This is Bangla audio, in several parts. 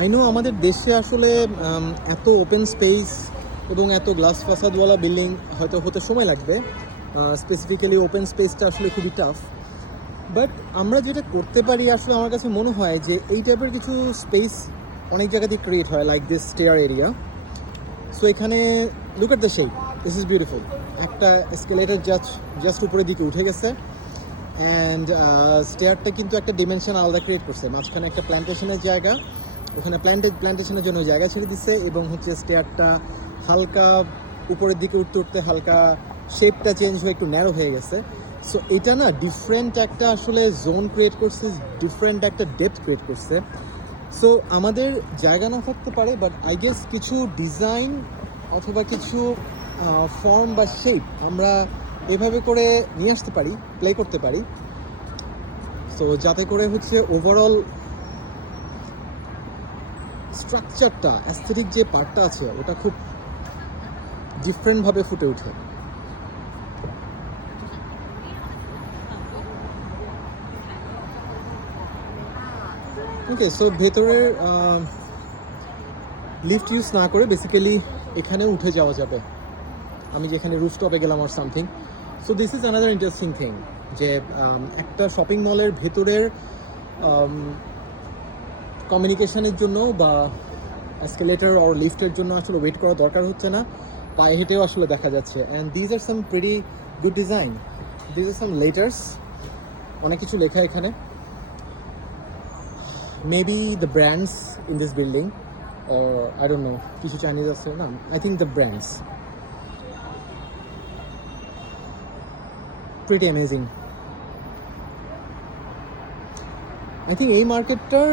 আই নো আমাদের দেশে আসলে এত ওপেন স্পেস এবং এত গ্লাস ফাসাদওয়ালা বিল্ডিং হয়তো হতে সময় লাগবে, স্পেসিফিক্যালি ওপেন স্পেসটা আসলে খুবই টাফ। বাট আমরা যেটা করতে পারি আসলে আমার কাছে মনে হয় যে এই টাইপের কিছু স্পেস অনেক জায়গাতেই ক্রিয়েট হয়, like this stair area. So এখানে look at the shape, this is beautiful. একটা এসকেলেটার জাস্ট উপরের দিকে উঠে গেছে, অ্যান্ড স্টেয়ারটা কিন্তু একটা ডিমেনশন আলাদা ক্রিয়েট করছে। মাঝখানে একটা প্ল্যান্টেশনের জায়গা, ওখানে প্ল্যান্টেশনের জন্য জায়গা ছেড়ে দিচ্ছে, এবং হচ্ছে স্টেয়ারটা হালকা উপরের দিকে উঠতে উঠতে হালকা শেপটা চেঞ্জ হয়ে একটু ন্যারো হয়ে গেছে। সো এটা না ডিফারেন্ট একটা আসলে জোন ক্রিয়েট করছে, ডিফারেন্ট একটা ডেপথ ক্রিয়েট করছে। সো আমাদের জায়গা না থাকতে পারে, বাট আই গেস কিছু ডিজাইন অথবা কিছু ফর্ম বা শেপ আমরা এভাবে করে নিয়ে আসতে পারি, প্লে করতে পারি। সো যাতে করে হচ্ছে ওভারঅল স্ট্রাকচারটা, অ্যাস্থেটিক যে পার্টটা আছে ওটা খুব ডিফারেন্টভাবে ফুটে ওঠে। ওকে, সো ভেতরের লিফট ইউজ না করে বেসিক্যালি এখানে উঠে যাওয়া যাবে, আমি যেখানে রুফটপে গেলাম আর something. So this is another interesting thing যে একটা শপিং মলের ভেতরের কমিউনিকেশনের জন্য বা এসকেলেটর অর লিফটের জন্য আসলে ওয়েট করার দরকার হচ্ছে না, পায়ে হেঁটেও আসলে দেখা যাচ্ছে। And these are some pretty good design, these are some letters, অনেক কিছু লেখা এখানে। Maybe the brands in this building, I don't know, কিছু চাইনিজ আছে না, I think the brands. Pretty amazing. I think এই মার্কেটটার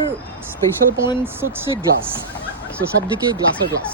স্পেশাল পয়েন্টস হচ্ছে গ্লাস। সো সব দিকেই গ্লাস আর গ্লাস।